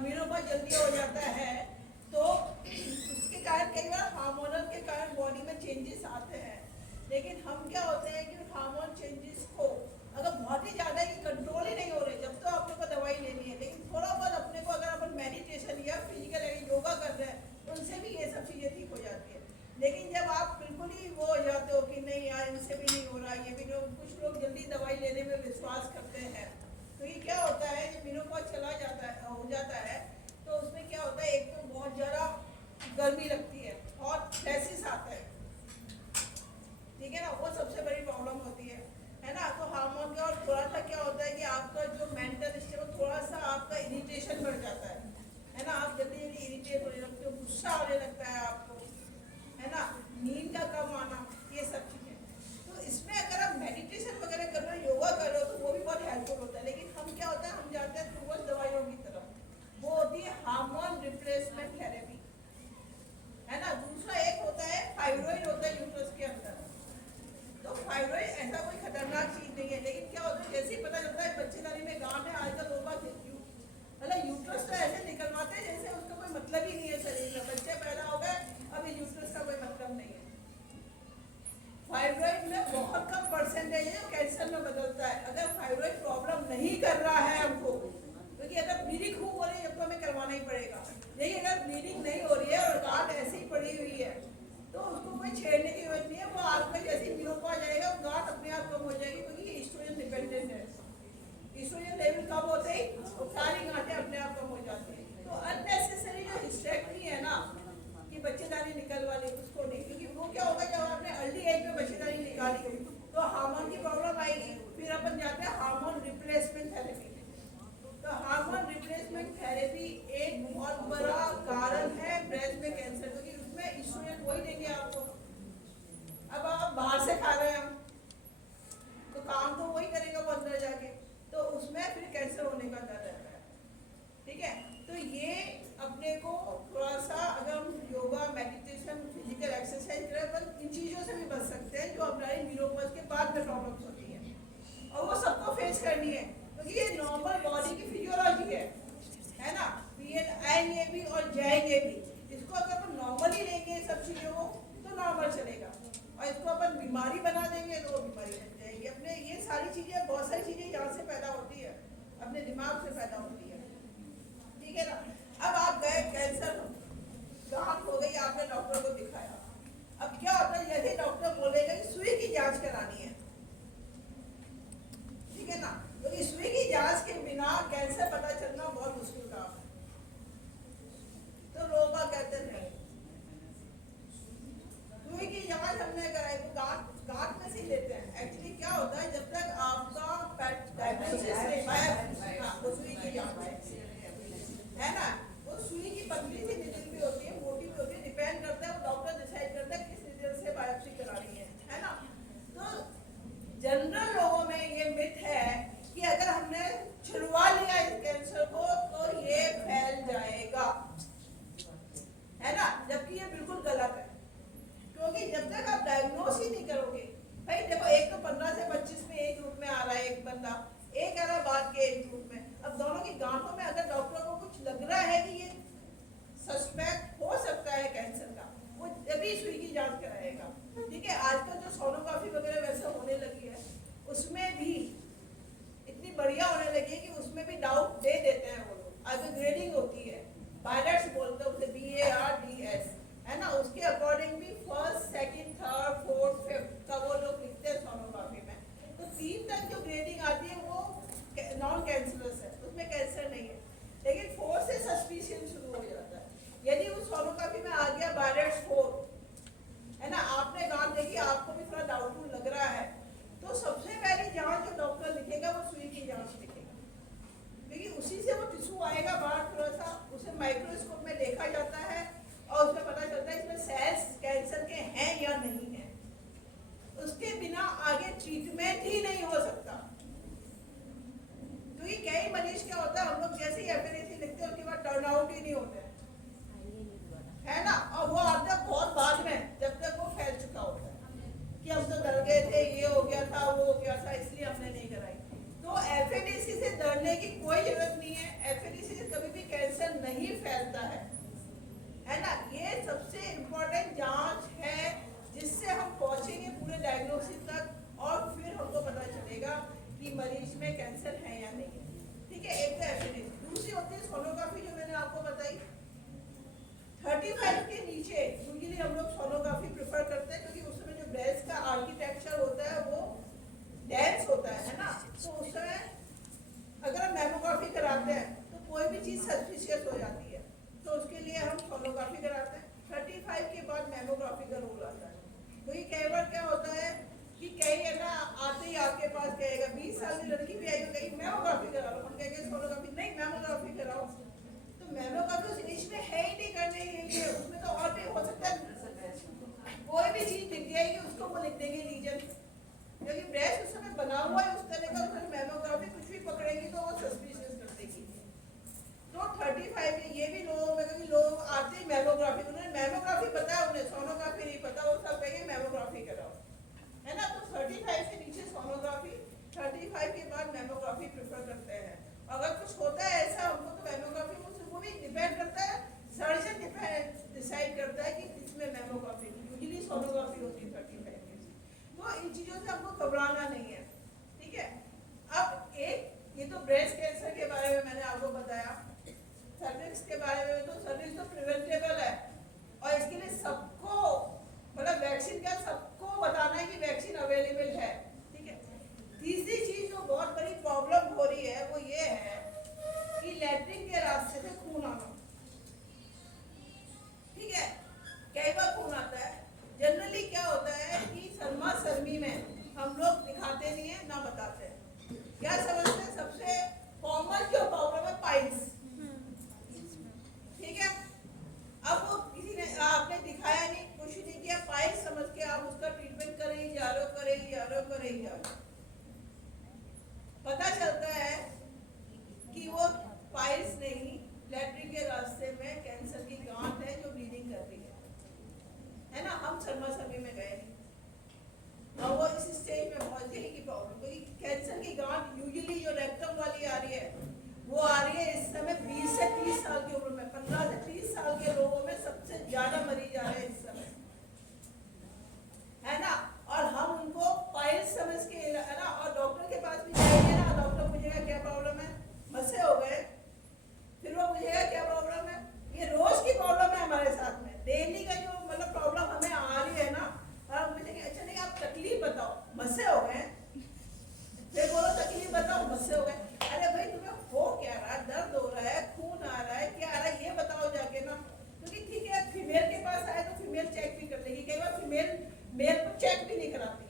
Menopause जल्दी हो जाता है, तो उसके कारण कई बार हार्मोनल के कारण बॉडी में चेंजेस आते हैं। लेकिन हम क्या होते हैं कि हार्मोन चेंजेस को अगर बहुत ही ज़्यादा ही कंट्रोल ही नहीं हो रहे, जब तो आप लोग को दवाई लेनी है, लेकिन थोड़ा बहुत अपने को अगर अपन मेडिटेशन या फिजिकल योगा कर रहे हैं, उनसे भी ये सब चीज़ें ठीक हो जाती है। लेकिन जब आप बिल्कुल ही वो हो जाते हो कि नहीं यार इनसे भी नहीं हो रहा, ये भी नहीं, कुछ लोग जल्दी दवाई लेने में विश्वास करते हैं, तो ये क्या होता है, जब मेनोपॉज चला जाता है, हो जाता है, तो उसमें क्या होता है, एक तो बहुत ज़्यादा गर्मी लगती है और फ्लैशेस आता है, ठीक है ना, वो सबसे बड़ी प्रॉब्लम होती है ना। तो हार्मोन का और थोड़ा सा क्या होता है कि आपका जो मेंटल स्टेट थोड़ा सा आपका इरिटेशन बढ़ जाता है ना, आप जल्दी जल्दी इरिटेट होने लगते हो, गुस्सा होने लगता है आपको, है ना, नींद का कम आना, ये सब चीज़ें। तो इसमें अगर आप मेडिटेशन वगैरह कर रहे हो, योगा कर रहे हो, तो वो भी बहुत हेल्पफुल होता है। लेकिन हम क्या होता है, हम जाते हैं टुवर्ड्स दवाइयों की तरफ, वो होती है हार्मोन रिप्लेसमेंट थेरेपी, है ना। दूसरा एक होता है फाइब्रॉइड होता है यूट्रस के अंदर। तो फाइब्रॉइड ऐसा कोई खतरनाक चीज नहीं है, लेकिन क्या होता है जैसे ही पता चलता है बच्चेदानी में गांठ है, आजकल लोग मतलब यूट्रस तो ऐसे निकलवाते हैं जैसे उसका कोई मतलब ही नहीं है शरीर में, बच्चे पैदा हो गए, अब यूट्रस का कोई मतलब नहीं है। फाइब्रॉइड में बहुत कम परसेंटेज है जो कैंसर में बदलता है, अगर फाइब्रॉइड प्रॉब्लम नहीं कर रहा है हमको, क्योंकि अगर ब्लीडिंग खूब हो रही है तो हमें करवाना ही पड़ेगा। लेकिन अगर ब्लीडिंग नहीं हो रही है और गांठ ऐसे ही पड़ी हुई है, तो उसको कोई छेड़ने की जरूरत नहीं है, वो आपका जैसे मेनोपॉज जाएगा वो गांठ अपने आप कम हो जाएगी, क्योंकि ये एस्ट्रोजन डिपेंडेंट है। एस्ट्रोजन लेवल कम होते ही वो सारी गांठें अपने आप कम हो जाती है। तो अननेसेसरी जो हिस्टेक्टमी है ना, कि बच्चेदानी निकलवा ली, उसको नहीं, क्योंकि वो क्या होगा जब आपने अर्ली एज में बच्चेदानी निकाली तो हार्मोन की प्रॉब्लम आएगी, फिर अपन जाते हैं हार्मोन रिप्लेसमेंट थेरेपी। तो हार्मोन रिप्लेसमेंट थेरेपी एक बहुत बड़ा कारण है ब्रेस्ट में कैंसर, क्योंकि उसमें एस्ट्रोजन वही देंगे आपको। अब आप बाहर से खा रहे हैं हम, तो काम तो वही करेगा वो अंदर जाके, तो उसमें फिर कैंसर होने का डर रहता है, ठीक है। तो ये अपने को थोड़ा सा अगर हम योगा, मेडिटेशन, फिजिकल एक्सरसाइज करें, अपन इन चीज़ों से भी बच सकते हैं जो हमारी मेनोपॉज के बाद में प्रॉब्लम्स होती है, और वो सबको फेस करनी है, क्योंकि ये नॉर्मल बॉडी की फिजियोलॉजी है ना। पीरियड आएंगे भी और जाएंगे भी, इसको अगर अपन नॉर्मली लेंगे सब चीज़ों को तो नॉर्मल चलेगा, और इसको अपन बीमारी बना देंगे तो वो बीमारी बन जाएगी। अपने ये सारी चीज़ें, बहुत सारी चीज़ें यहाँ से पैदा होती है, अपने दिमाग से पैदा होती है, ठीक है ना। अब आप गए, कैंसर गांठ हो गई, आपने डॉक्टर को दिखाया, अब क्या होता है, जैसे डॉक्टर बोलेगा कि सुई की जांच करानी है, ठीक है ना, तो इस सुई की जांच के बिना कैंसर पता चलना बहुत मुश्किल काम है। तो लोग कहते नहीं, सुई की जांच हमने कराई, वो गांठ में से लेते हैं। एक्चुअली क्या होता है, जब तक आपका डायग्नोसिस वो सुई की जांच है ना, वो सुई की पतली सी निडल भी होती है, मोटी भी होती है, डिपेंड करता है, वो डॉक्टर डिसाइड करता है किस निडल से बायोप्सी करानी है ना। तो जनरल लोगों में ये मिथ है कि अगर हमने छुड़वा लिया इस कैंसर को तो ये फैल जाएगा, है ना, जबकि ये बिल्कुल गलत है। क्योंकि जब तक आप डायग्नोस ही नहीं करोगे, भाई देखो, एक तो 15 से 25 में एक ग्रुप में आ रहा है एक बंदा, एक आ रहा है बाद के एक ग्रुप में, अब दोनों की गांठों में अगर डॉक्टर को कुछ लग रहा है कि ये सस्पेक्ट हो सकता है कैंसर का, वो जब सुई की जांच कराएगा, ठीक है। आजकल जो सोनोग्राफी वगैरह वैसे होने लगी है, उसमें भी इतनी बढ़िया होने लगी है कि उसमें भी डाउट दे देते हैं वो लोग, आगे ग्रेडिंग होती है, बायलेट्स बोलते हैं उसे, BARDS, है ना, उसके अकॉर्डिंग भी first, second, third, fourth, fifth का वो लोग लिखते हैं सोनोग्राफी में। तो 3 तक जो ग्रेडिंग आती है वो नॉन कैंसरस है, उसमें कैंसर नहीं है, लेकिन 4 से सस्पिशन शुरू हो जाता है। यदि उस सोनोग्राफी में आ गया बायलेट्स 4, है ना, आपने गांठ देखी, आपको भी थोड़ा डाउटफुल लग रहा है, तो सबसे पहली जांच जो डॉक्टर लिखेगा वो सुई की जांच लिखेगा, क्योंकि उसी से वो टिश्यू आएगा बाहर, थोड़ा सा उसे माइक्रोस्कोप में देखा जाता है और उसमें पता चलता है इसमें सेल्स कैंसर के हैं या नहीं है। उसके बिना आगे ट्रीटमेंट ही नहीं हो सकता, क्योंकि कई मरीज क्या होता है, हम लोग जैसे ही एफएनएसी लिखते हैं उसके बाद टर्न आउट ही नहीं होते, है ना, और वो आता है बहुत बाद में, जब तक वो फैल चुका होता है कि हम तो डर गए थे, ये हो गया था, वो हो गया था, इसलिए हमने नहीं कराई। तो एफएनएसी से डरने की कोई जरूरत नहीं है, एफएनएसी से कभी भी कैंसर 35 के नीचे यूजुअली हम लोग सोनोग्राफी प्रेफर करते हैं, क्योंकि उसमें जो ब्रेस्ट का आर्किटेक्चर होता है वो डेंस होता है ना, तो उसमें अगर हम मैमोग्राफी कराते हैं तो कोई भी चीज़ सस्पिशियस हो जाती है, तो उसके लिए हम सोनोग्राफी कराते हैं। 35 के बाद मैमोग्राफी का रूल आता है, क्योंकि कई बार क्या होता है कि कई है ना आते ही आपके पास कहेगा 20 साल की लड़की भी आई तो कहीं मैमोग्राफी करा लो, हम कहेंगे सोनोग्राफी नहीं, मैमोग्राफी कराओ। तो मैमोग्राफी उस इंग्लिश में है ही नहीं करने के लिए, उसमें तो और भी हो सकता है कोई भी चीज दिख जाएगी उसको वो लिख देंगे लीजन, क्योंकि ब्रेस्ट उस समय बना हुआ है उस तरह का, उसमें मैमोग्राफी कुछ भी पकड़ेगी तो वो सस्पिशियस कर देगी। तो 35 के ये भी लोगों में, क्योंकि लोग आते ही मैमोग्राफी, उन्हें मैमोग्राफी पता है, उन्हें सोनोग्राफी नहीं पता, वो सब कहेंगे मैमोग्राफी कराओ, है ना। तो 35 के नीचे सोनोग्राफी, 35 के बाद मैमोग्राफी प्रेफर करते हैं। अगर कुछ होता है ऐसा हमको तो मैमोग्राफी वो भी डिपेंड करता है, सर्जन डिसाइड करता है कि इसमें मैमोग्राफी, यूजुअली सोनोग्राफी होती है 35 के। तो इन चीज़ों से हमको घबराना नहीं है, ठीक है। अब एक ये तो ब्रेस्ट कैंसर के बारे में मैंने आपको बताया, सर्विक्स के बारे में, तो सर्विक्स तो प्रिवेंटेबल है और इसके लिए सबको मतलब वैक्सीन का सबको बताना है कि वैक्सीन अवेलेबल है, ठीक है। तीसरी चीज जो बहुत बड़ी प्रॉब्लम हो रही है वो ये है कि लैट्रिन के रास्ते से खून आना, ठीक है। कई बार खून आता है, जनरली क्या होता है कि शर्मा शर्मी में हम लोग दिखाते नहीं है ना बताते हैं, क्या समझते हैं सबसे कॉमन जो प्रॉब्लम है पाइल्स, ठीक है। अब वो किसी ने आपने दिखाया नहीं, कुछ नहीं किया, पाइल्स समझ के आप उसका ट्रीटमेंट कर ही जा रहे हो, पता चलता है कि वो पाइल्स नहीं, लैट्रिन के रास्ते में कैंसर की गांठ है जो ब्लीडिंग कर रही है ना। हम शर्मा शर्मी में गए नहीं और वो इस स्टेज में पहुंच गई की प्रॉब्लम, क्योंकि कैंसर की गांठ यूजुअली जो रेक्टम वाली आ रही है वो आ रही है इस समय 20 से 30 साल की उम्र में, 15 से 30 साल के लोगों में सबसे ज्यादा मरीज आ रहे हैं इस समय, है ना। और हम उनको पाइल्स समझ के, है ना, और डॉक्टर के पास भी जाएंगे ना, डॉक्टर पूछेगा क्या प्रॉब्लम है, मसे हो गए, फिर वो पूछेगा क्या प्रॉब्लम है, ये रोज की प्रॉब्लम है हमारे साथ में, डेली का जो मतलब प्रॉब्लम हमें आ रही है ना, और हम पूछेंगे अच्छा नहीं आप तकलीफ बताओ, मसे हो गए, फिर बोलो तकलीफ बताओ, मसे हो गए, अरे भाई तुम्हें हो क्या रहा है, दर्द हो रहा है, खून आ रहा है, क्या आ रहा है ये बताओ जाके ना, क्योंकि ठीक है फीमेल के पास आए तो फीमेल चेक भी कर लेगी, कई बार फीमेल मेल को चेक भी नहीं कराती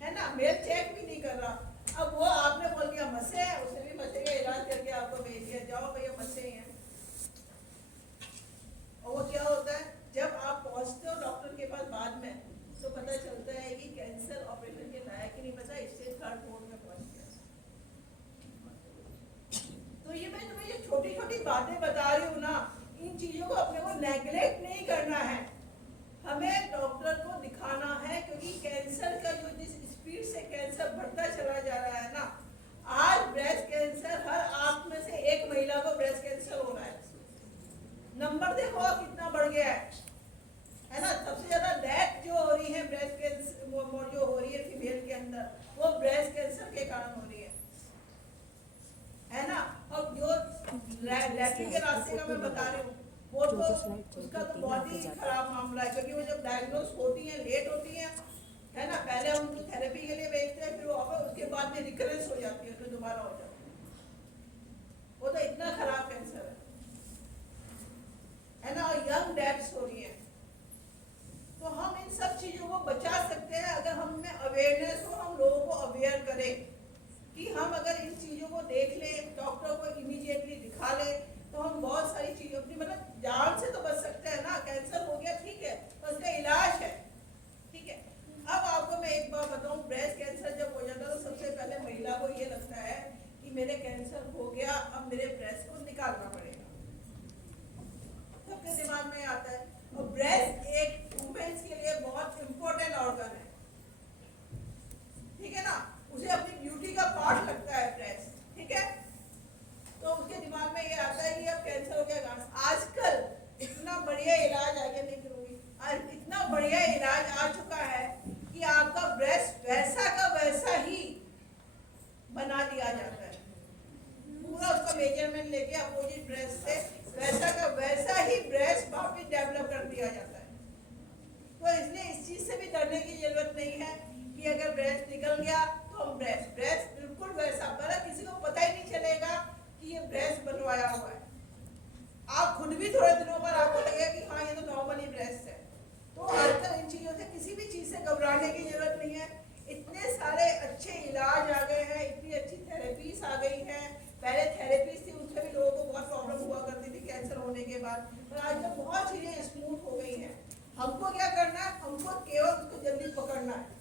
है ना, मेल चेक भी नहीं कर रहा, अब वो आपने बोल दिया मसे है, उसे भी मसे का इलाज करके आपको भेज दिया, जाओ भैया मसे ही हैं। और वो क्या होता है जब आप पहुंचते हो डॉक्टर के पास बाद में, तो पता चलता है कि कैंसर ऑपरेशन के लायक ही नहीं बचा, इससे 3rd 4th में पहुंच गया। तो ये मैं तुम्हें ये छोटी छोटी बातें बता रही हूँ ना, इन चीजों को अपने को नेग्लेक्ट नहीं करना है, हमें डॉक्टर को दिखाना है, क्योंकि कैंसर का जो जिस स्पीड से कैंसर बढ़ता चला जा रहा है ना, आज ब्रेस्ट कैंसर हर 8 में से 1 महिला को ब्रेस्ट कैंसर हो रहा है, नंबर देखो कितना बढ़ गया है ना। सबसे ज्यादा डेथ जो हो रही है ब्रेस्ट कैंसर जो हो रही है फीमेल के अंदर, वो ब्रेस्ट कैंसर के कारण हो रही है ना। और जो लैट्रिन के रास्ते का मैं बता रही हूँ वो तो उसका तो बहुत ही खराब मामला है, क्योंकि वो जब डायग्नोस होती है लेट होती है ना, पहले हम उनको थेरेपी के लिए भेजते हैं, फिर वो उसके बाद में रिकरेंस हो जाती है, फिर दोबारा हो जाती है, वो तो इतना खराब कैंसर है ना, और यंग डेथ्स हो रही है। तो हम इन सब चीजों को बचा सकते हैं अगर हम में अवेयरनेस हो, हम लोगों को अवेयर करें कि हम अगर इन चीजों को देख लें, डॉक्टर को इमीडिएटली दिखा लें, तो हम बहुत सारी चीजों अपनी मतलब जान से तो बच सकते हैं ना। कैंसर हो गया ठीक है, तो उसका इलाज है, ठीक है। अब आपको मैं एक बात बताऊं, ब्रेस्ट कैंसर जब हो जाता है तो सबसे पहले महिला को ये लगता है कि मेरे कैंसर हो गया, अब मेरे ब्रेस्ट को निकालना पड़ेगा, सबके दिमाग में आता है। और ब्रेस्ट एक वुमेन्स के लिए बहुत इंपॉर्टेंट ऑर्गन है, ठीक है ना, उसे अपनी ब्यूटी का पार्ट लगता है ब्रेस्ट, ठीक है। तो उसके दिमाग में ये आता है लेके अपोजिट ब्रेस्ट से वैसा का वैसा ही ब्रेस्ट वापिस डेवलप कर दिया जाता है। तो इसलिए इस चीज से भी डरने की जरूरत नहीं है कि अगर ब्रेस्ट निकल गया तो हम ब्रेस्ट बिल्कुल वैसा, पर किसी को पता ही नहीं चलेगा कि ये ब्रेस्ट बनवाया हुआ है। आप खुद भी थोड़े दिनों बाद आपको लगेगा कि हाँ ये तो नॉर्मली ब्रेस्ट है। तो आजकल इन चीजों से किसी भी चीज से घबराने की जरूरत नहीं है। इतने सारे अच्छे इलाज आ गए हैं, इतनी अच्छी थेरेपीज आ गई हैं। पहले थेरेपीज थी, उससे भी लोगों को बहुत प्रॉब्लम हुआ करती थी कैंसर होने के बाद, पर आज तो बहुत चीजें स्मूथ हो गई हैं। हमको क्या करना है, हमको केवल उसको जल्दी पकड़ना है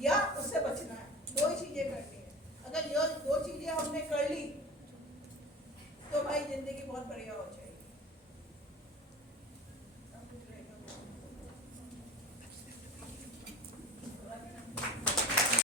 या उससे बचना है, दो ही चीजें करनी है। अगर ये दो चीजें हमने कर ली